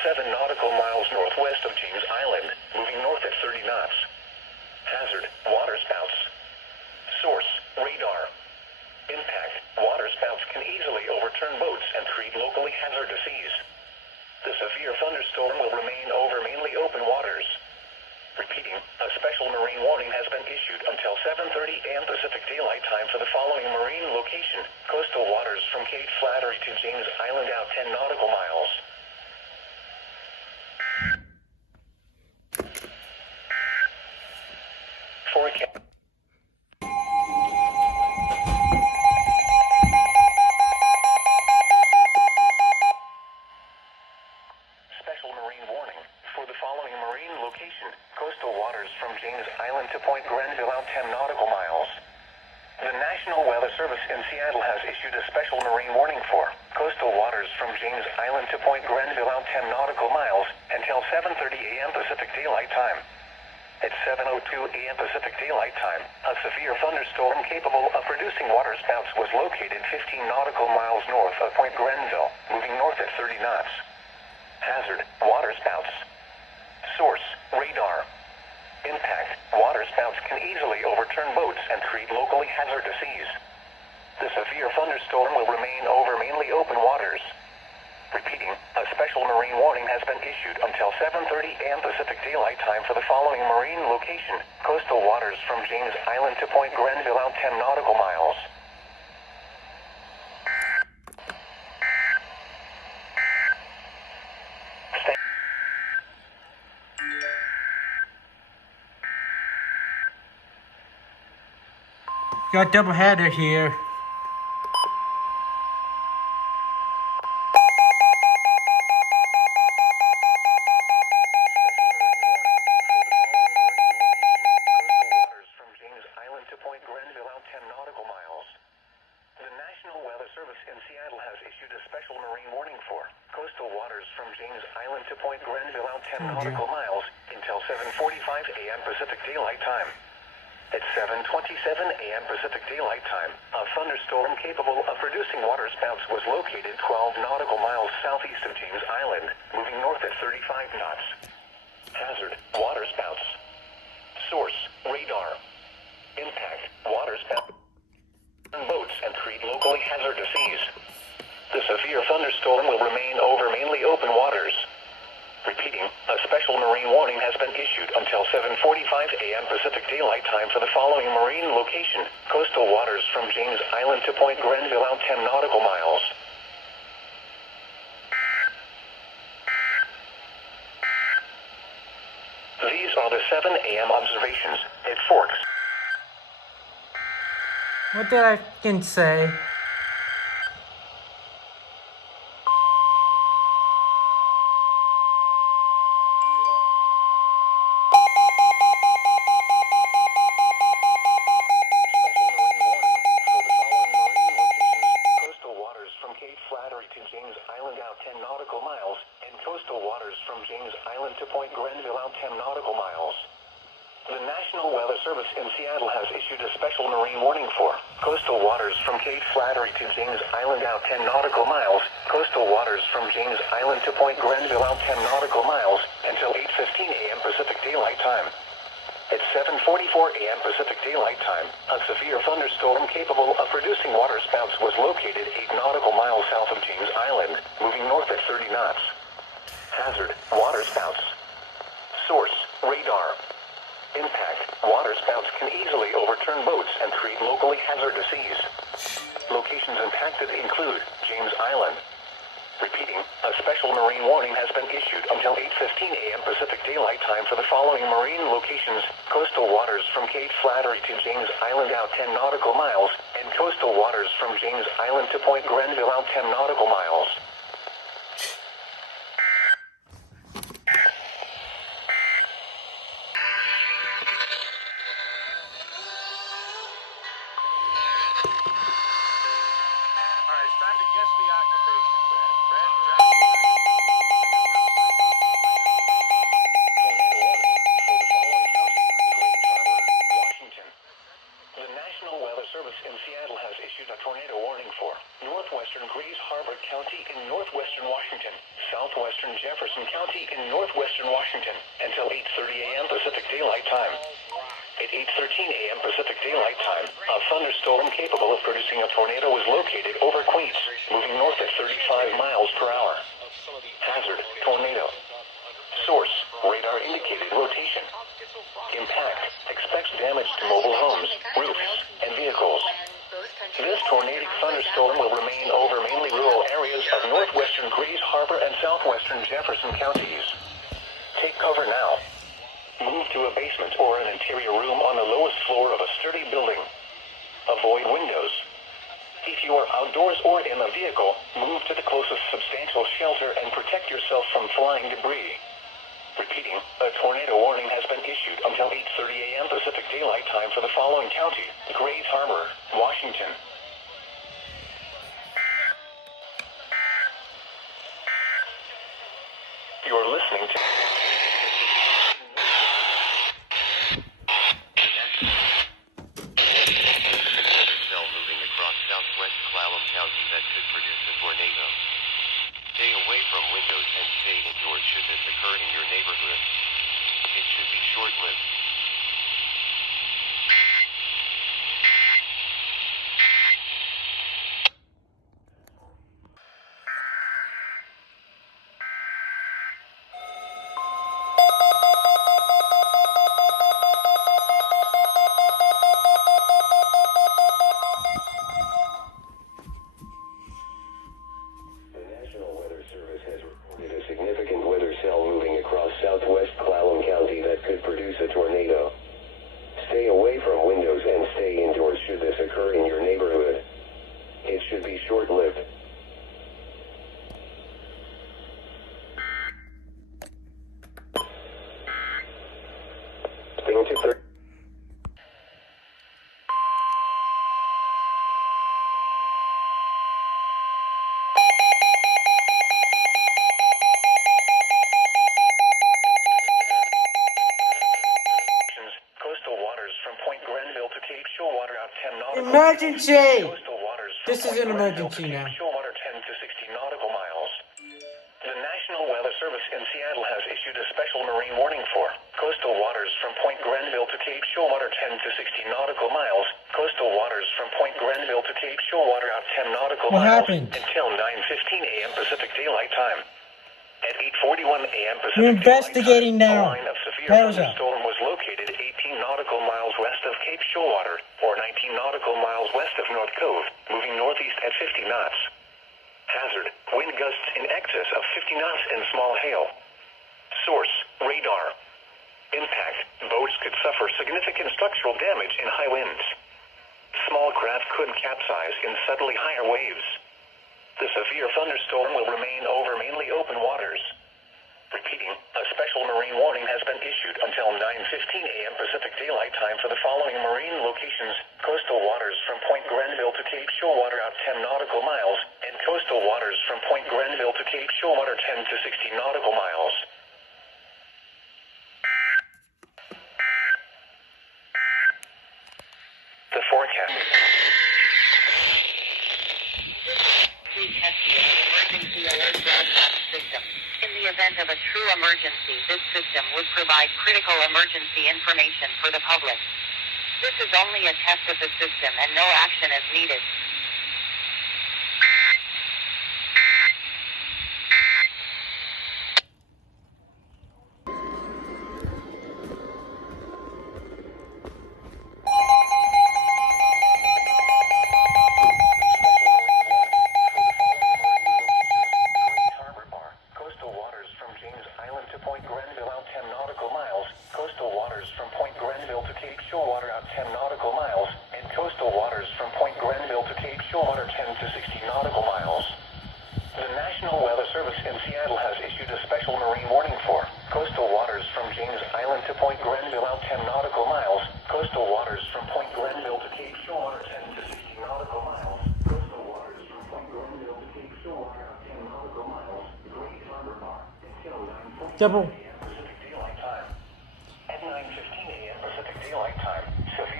7 nautical miles northwest of James Island, moving north at 30 knots. Hazard, waterspouts. Source, radar. Impact, waterspouts can easily overturn boats and create locally hazardous seas. The severe thunderstorm will remain over mainly open waters. Repeating, a special marine warning has been issued until 7:30 a.m. Pacific Daylight Time for the following marine location, coastal waters from Cape Flattery to James Island out 10 nautical miles. Forecast. Special marine warning. For the following marine location, coastal waters from James Island to Point Grenville out 10 nautical miles. The National Weather Service in Seattle has issued a special marine warning for coastal waters from James Island to Point Grenville out 10 nautical miles until 7:30 a.m. Pacific Daylight Time. At 7:02 a.m. Pacific Daylight Time, a severe thunderstorm capable of producing waterspouts was located 15 nautical miles north of Point Grenville, moving north at 30 knots. Hazard, waterspouts. Source, radar. Impact, waterspouts can easily overturn boats and create locally hazardous seas. The severe thunderstorm will remain over mainly open waters. Repeating, a special marine warning has been issued until 7:30 a.m. Pacific Daylight Time for the following marine location, coastal waters from James Island to Point Grenville out 10 nautical miles. Got double header here. In Seattle has issued a special marine warning for coastal waters from James Island to Point Grenville out 10 nautical miles until 7:45 a.m. Pacific Daylight Time. At 7:27 a.m. Pacific Daylight Time, a thunderstorm capable of producing waterspouts was located 12 nautical miles southeast of James Island, moving north at 35 knots. Hazard, waterspouts. Source, radar. Impact, waterspouts. Boats and create locally hazardous seas. The severe thunderstorm will remain over mainly open waters. Repeating, a special marine warning has been issued until 7:45 a.m. Pacific Daylight Time for the following marine location, coastal waters from James Island to Point Grenville out 10 nautical miles. These are the 7 a.m. observations at Forks. What did I can say? Flattery to James Island out 10 nautical miles, and coastal waters from James Island to Point Grenville out 10 nautical miles. The National Weather Service in Seattle has issued a special marine warning for coastal waters from Cape Flattery to James Island out 10 nautical miles, coastal waters from James Island to Point Grenville out 10 nautical miles, until 8:15 a.m. Pacific Daylight Time. At 7:44 a.m. Pacific Daylight Time, a severe thunderstorm capable of producing waterspouts was located 8 nautical miles south of James Island, moving north at 30 knots. Hazard, waterspouts. Source, radar. Impact, waterspouts can easily overturn boats and create locally hazardous seas. Locations impacted include James Island. Repeating, a special marine warning has been issued until 8:15 a.m. Pacific Daylight Time for the following marine locations, coastal waters from Cape Flattery to James Island out 10 nautical miles, and coastal waters from James Island to Point Grenville out 10 nautical miles. In Seattle has issued a tornado warning for northwestern Grays Harbor County in northwestern Washington, southwestern Jefferson County in northwestern Washington until 8:30 a.m. Pacific Daylight Time. At 8:13 a.m. Pacific Daylight Time, a thunderstorm capable of producing a tornado was located over Queens, moving north at 35 miles per hour. Hazard, tornado. Source, radar indicated rotation. Impact, expects damage to mobile homes, roofs, and vehicles. This tornadic thunderstorm will remain over mainly rural areas of northwestern Grays Harbor and southwestern Jefferson counties. Take cover now. Move to a basement or an interior room on the lowest floor of a sturdy building. Avoid windows. If you are outdoors or in a vehicle, move to the closest substantial shelter and protect yourself from flying debris. Repeating, a tornado warning has been issued until 8:30 a.m. Pacific Daylight Time for the following county: Grays Harbor, Washington. You're listening to cell moving across southwest Clallam County that could produce a tornado. Stay away from windows and stay indoors should this occur in your neighborhood. It should be short-lived. Significant weather cell moving across southwest Clallam County that could produce a tornado. Stay away from windows and stay indoors should this occur in your neighborhood. It should be short-lived. Spin to 30. Emergency! Coastal waters from This is Point an Grenville emergency to now. Cape Showwater 10 to 60 nautical miles. The National Weather Service in Seattle has issued a special marine warning for coastal waters from Point Grenville to Cape Showwater 10 to 60 nautical miles. Coastal waters from Point Grenville to Cape Showwater out 10 nautical What miles happened? until 9:15 a.m. Pacific Daylight Time. At 8:41 a.m. Pacific We're Daylight investigating Time, now. a line of severe Pausa. thunderstorm was located 18 nautical miles west of Cape Showwater, or 19 nautical miles west of North Cove, moving northeast at 50 knots. Hazard, wind gusts in excess of 50 knots and small hail. Source, radar. Impact, boats could suffer significant structural damage in high winds. Small craft could capsize in suddenly higher waves. The severe thunderstorm will remain over mainly open waters. Repeating, a special marine warning has been issued until 9:15 a.m. Pacific Daylight Time for the following marine locations: coastal waters from Point Grenville to Cape Showwater out 10 nautical miles, and coastal waters from Point Grenville to Cape Showwater 10 to 60 nautical miles. The forecast. Emergency alert broadcast system. In the event of a true emergency, this system would provide critical emergency information for the public. This is only a test of the system and no action is needed. Double. At 9:15 a.m. Pacific Daylight Time, severe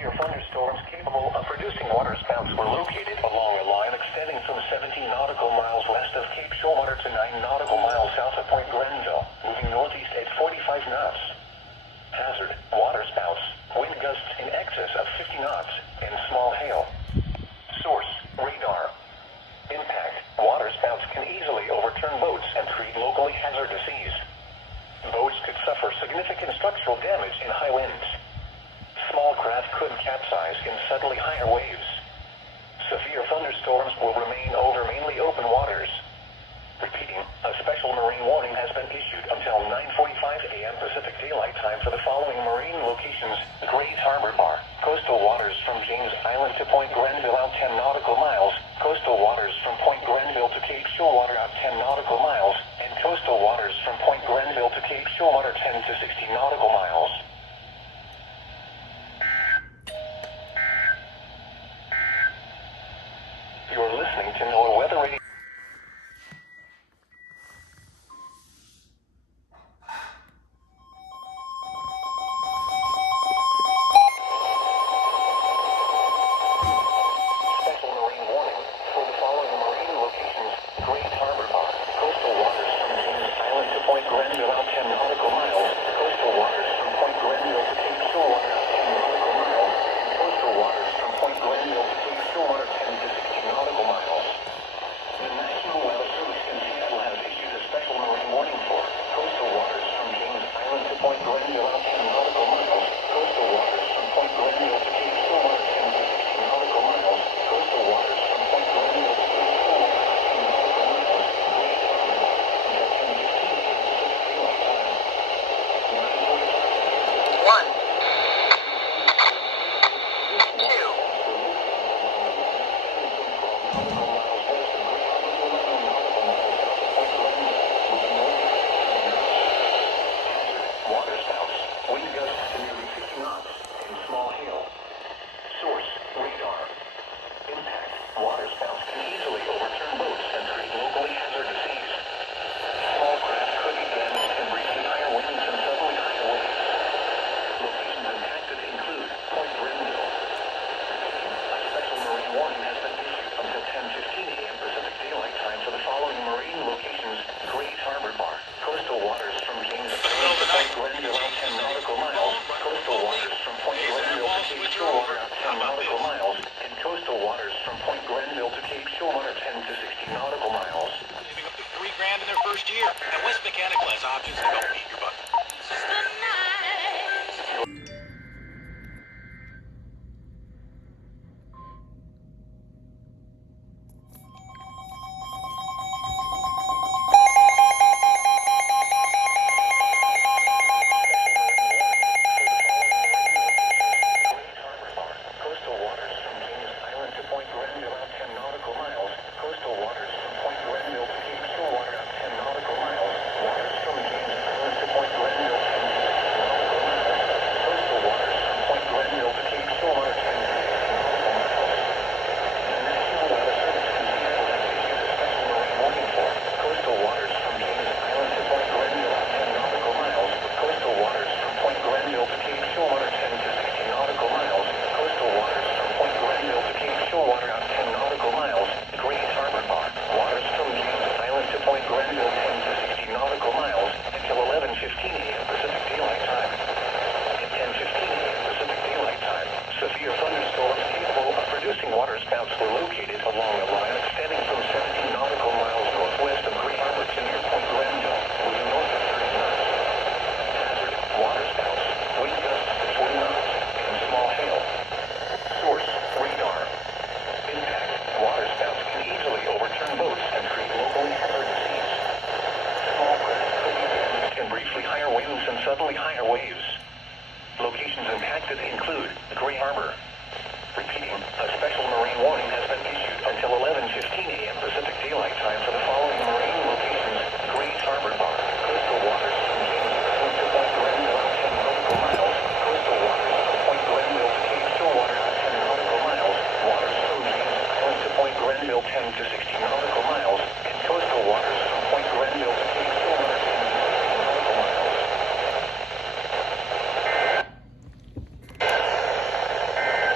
severe thunderstorms capable of producing waterspouts were located along a line extending from 17 nautical miles west of Cape Showwater to 9 nautical miles south of Point Grenville, moving northeast at 45 knots. Hazard: waterspouts, wind gusts in excess of 50 knots, and small hail. Source: radar. Impact: waterspouts can easily overturn boats and create locally hazardous seas. Boats could suffer significant structural damage in high winds. Small craft could capsize in suddenly higher waves. Severe thunderstorms will remain over mainly open waters. Repeating, a special marine warning has been issued until 9:45 a.m. Pacific Daylight Time for the following marine locations: Great Harbor Bar, coastal waters from James Island to Point Grenville out 10 nautical miles, coastal waters from Point Grenville to Cape Showwater out 10 nautical miles, and coastal waters from Point Grenville to Cape Showwater 10 to 60 nautical miles. You're listening to NOAA Weather Radio. Special marine warning for the following marine locations: Great Harbor Bar, coastal waters from James Island to Point Grenville out 10 nautical miles, coastal waters from Point Grenville to Cape Showwater out 10 nautical miles, and coastal waters from Point Grenville to Cape Showwater 10 to 60 nautical miles. The National Weather Service in Seattle has issued a special marine warning for coastal waters from James Island to Point Grenville out 10 nautical miles, coastal waters from Point Grenville to Cape Showwater 10 to 60 nautical miles, coastal waters from Point Grenville to Cape Showwater 10 nautical miles, Great Harbor Bar, until 10:15 a.m. Pacific Daylight Time. 9:45 1, 2, waterspouts, wind gusts to nearly 50 knots, and small hail. Source: radar. Impact: waterspouts can easily overturn boats and create locally hazardous seas. Small craft could be damaged in briefly higher winds and suddenly higher waves. Locations impacted include Point Grenville. A special marine warning has been issued until 10:15 a.m. Pacific Daylight Time for the following marine locations: Great Harbor Bar, coastal waters from James Island to Point Grenville out 10 nautical miles, coastal waters from Point Grenville to Cape Showwater out 10 nautical miles, and coastal waters from Point Grenville to Cape Showwater 10 to 60 nautical miles. Saving up to $3,000 in their first year. And West Mechanical has options that don't beat your butt. Coastal waters from James Island to Point Grenville out 10 nautical miles, coastal waters from Point Grenville to Cape Showwater out 10 nautical miles, waters from James Island to Point Grenville 10 to 60 nautical miles, coastal waters from Point Grenville to Cape Showwater 10 to 60 nautical miles. The National Weather Service in Seattle has issued a special marine warning for coastal waters from James Island to Point Grenville out 10 nautical miles, coastal waters from Point Grenville to Cape Showwater 10 to 60 nautical miles, coastal waters from Point Grenville to Cape Showwater out 10 nautical miles, Great Harbor Bar, waters from James Island to Point Grenville 10 to 60 nautical miles, until 11:15 a.m. Pacific Daylight Time. At 10:15 a.m. Pacific Daylight Time, severe thunderstorms capable of producing waterspouts were located along a line extending from 17 nautical miles northwest of Great Harbor to near Point Grenville, moving north at 30 knots. Hazard: waterspouts, wind gusts to 40 knots, and small hail. Source: radar. Impact: waterspouts can easily overturn boats and create locally hazardous seas. Small craft could be damaged in briefly higher winds and suddenly higher waves. Locations impacted include Great Harbor. Repeating, a special marine warning has been issued until 11:15 a.m. Pacific Daylight Time for the following marine locations: Great Harbor Bar, coastal waters from James Island to Point Grenville out 10 nautical miles, coastal waters from Point Grenville to Cape Showwater out 10 nautical miles, waters from James Island to Point Grenville 10 to 60 nautical miles, and coastal waters from Point Grenville to Cape Showwater 10 to 60 nautical miles.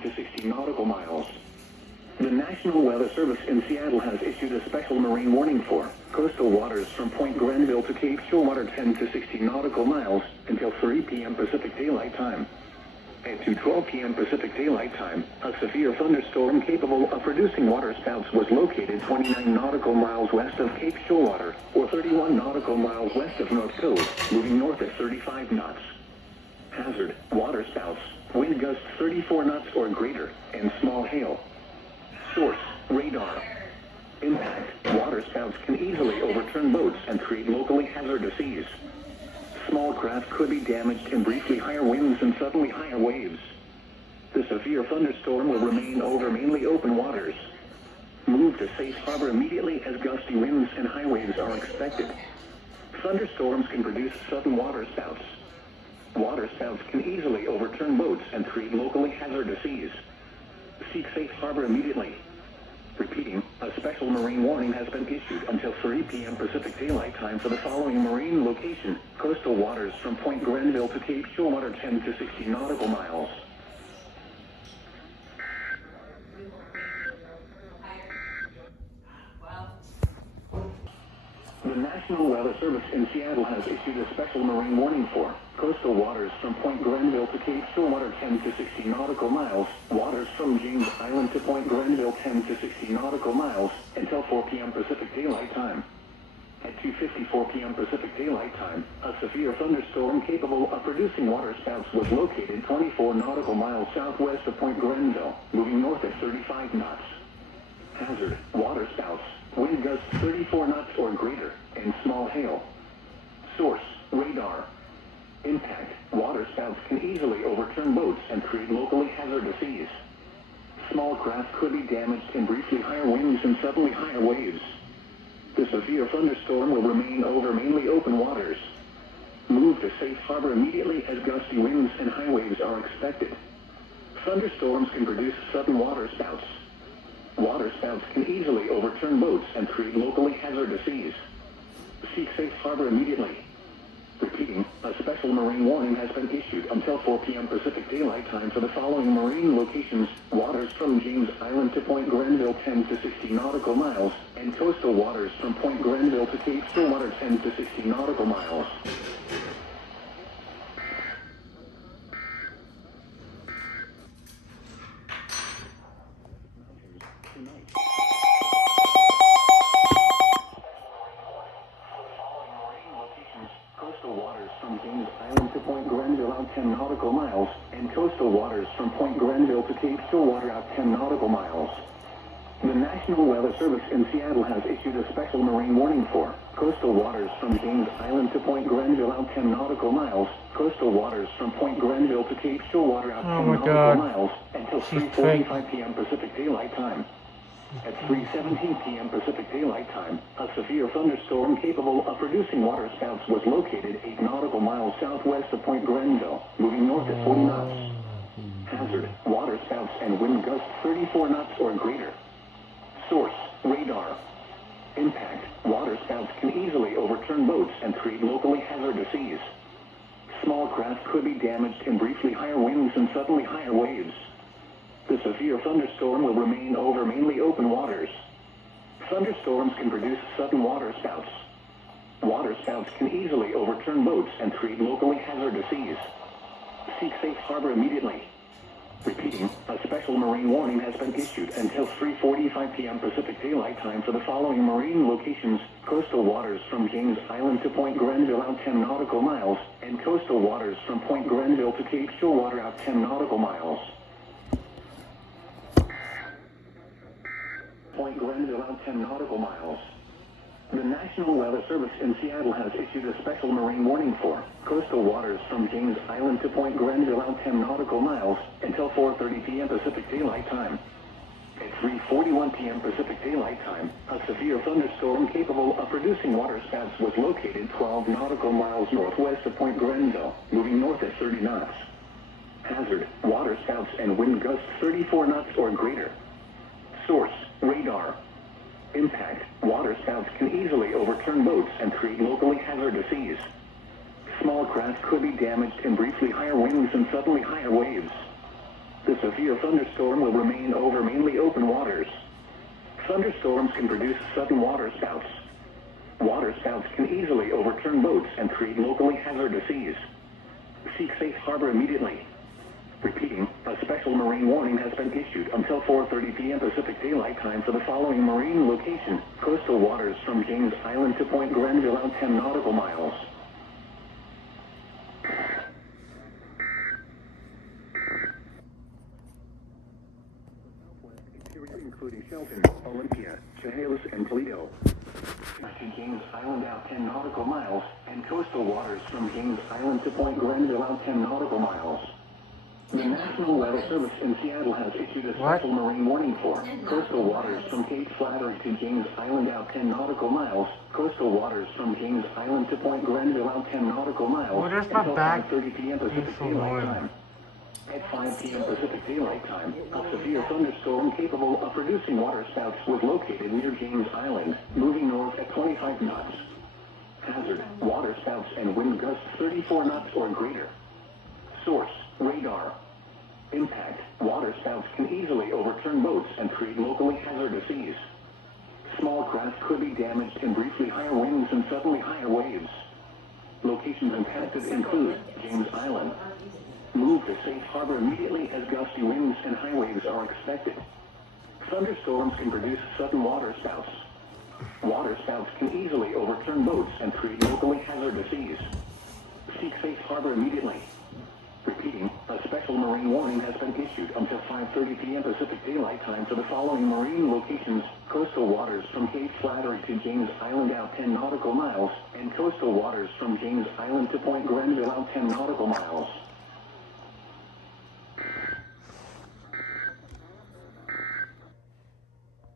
to 60 nautical miles. The National Weather Service in Seattle has issued a special marine warning for coastal waters from Point Grenville to Cape Showwater 10 to 60 nautical miles until 3 p.m. Pacific Daylight Time. At 2:12 p.m. Pacific Daylight Time, a severe thunderstorm capable of producing waterspouts was located 29 nautical miles west of Cape Showwater, or 31 nautical miles west of North Cove, moving north at 35 knots. Hazard: waterspouts, wind gusts 34 knots or greater, and small hail. Source: radar. Impact: waterspouts can easily overturn boats and create locally hazardous seas. Small craft could be damaged in briefly higher winds and suddenly higher waves. The severe thunderstorm will remain over mainly open waters. Move to safe harbor immediately as gusty winds and high waves are expected. Thunderstorms can produce sudden waterspouts. Waterspouts can easily overturn boats and create locally hazardous seas. Seek safe harbor immediately. Repeating, a special marine warning has been issued until 3 p.m. Pacific Daylight Time for the following marine location: coastal waters from Point Grenville to Cape Showwater 10 to 60 nautical miles. The National Weather Service in Seattle has issued a special marine warning for coastal waters from Point Grenville to Cape Showwater 10 to 60 nautical miles, waters from James Island to Point Grenville 10 to 60 nautical miles until 4 p.m. Pacific Daylight Time. At 2:54 p.m. Pacific Daylight Time, a severe thunderstorm capable of producing waterspouts was located 24 nautical miles southwest of Point Grenville, moving north at 35 knots. Hazard: waterspouts, wind gusts 34 knots or greater, and small hail. Source: radar. Impact: waterspouts can easily overturn boats and create locally hazardous seas. Small craft could be damaged in briefly higher winds and suddenly higher waves. The severe thunderstorm will remain over mainly open waters. Move to safe harbor immediately as gusty winds and high waves are expected. Thunderstorms can produce sudden waterspouts. Waterspouts can easily overturn boats and create locally hazardous seas. Seek safe harbor immediately. Repeating, a special marine warning has been issued until 4 p.m. Pacific Daylight Time for the following marine locations: waters from James Island to Point Grenville 10 to 60 nautical miles, and coastal waters from Point Grenville to Cape Showwater 10 to 60 nautical miles. Coastal waters from James Island to Point Grenville out 10 nautical miles, and coastal waters from Point Grenville to Cape Showwater out 10 nautical miles. The National Weather Service in Seattle has issued a special marine warning for coastal waters from James Island to Point Grenville out 10 nautical miles, coastal waters from Point Grenville to Cape Showwater out 10 nautical miles until 3:45 p.m. Pacific Daylight Time. At 3:17 p.m. Pacific Daylight Time, a severe thunderstorm capable of producing waterspouts was located 8 nautical miles southwest of Point Grenville, moving north at 40 knots. Hazard: waterspouts and wind gusts 34 knots or greater. Source: radar. Impact: waterspouts can easily overturn boats and create locally hazardous seas. Small craft could be damaged in briefly higher winds and suddenly higher waves. The severe thunderstorm will remain over mainly open waters. Thunderstorms can produce sudden waterspouts. Waterspouts can easily overturn boats and create locally hazardous seas. Seek safe harbor immediately. Repeating, a special marine warning has been issued until 3:45 p.m. Pacific Daylight Time for the following marine locations: coastal waters from James Island to Point Grenville out 10 nautical miles, and coastal waters from Point Grenville to Cape Showwater out 10 nautical miles. Point Grenville out 10 nautical miles. The National Weather Service in Seattle has issued a special marine warning for coastal waters from James Island to Point Grenville out 10 nautical miles until 4:30 p.m. Pacific Daylight Time. At 3:41 p.m. Pacific Daylight Time, a severe thunderstorm capable of producing waterspouts was located 12 nautical miles northwest of Point Grenville, moving north at 30 knots. Hazard: waterspouts and wind gusts 34 knots or greater. Source: radar. Impact: waterspouts can easily overturn boats and create locally hazardous seas. Small craft could be damaged in briefly higher winds and suddenly higher waves. The severe thunderstorm will remain over mainly open waters. Thunderstorms can produce sudden water spouts. Water spouts can easily overturn boats and create locally hazardous seas. Seek safe harbor immediately. Repeating, a special marine warning has been issued until 4:30 p.m. Pacific Daylight Time for the following marine location: coastal waters from James Island to Point Grenville out 10 nautical miles. Including Shelton, Olympia, Chehalis, and Toledo. To James Island out 10 nautical miles, and coastal waters from James Island to Point Grenville out 10 nautical miles. The National Weather Service in Seattle has issued a special marine warning for coastal waters from Cape Flattery to James Island out 10 nautical miles, coastal waters from James Island to Point Grenville out 10 nautical miles, until 5:30 p.m. Pacific Daylight Time. At 5 p.m. Pacific Daylight Time, a severe thunderstorm capable of producing water spouts was located near James Island, moving north at 25 knots. Hazard, water spouts and wind gusts 34 knots or greater. Source, radar. Impact, water spouts can easily overturn boats and create locally hazardous seas. Small craft could be damaged in briefly higher winds and suddenly higher waves. Locations impacted include James Island. Move to safe harbor immediately as gusty winds and high waves are expected. Thunderstorms can produce sudden water spouts. Water spouts can easily overturn boats and create locally hazardous seas. Seek safe harbor immediately. Repeating, a special marine warning has been issued until 5:30 p.m. Pacific Daylight Time for the following marine locations: coastal waters from Cape Flattery to James Island out 10 nautical miles, and coastal waters from James Island to Point Grenville out 10 nautical miles.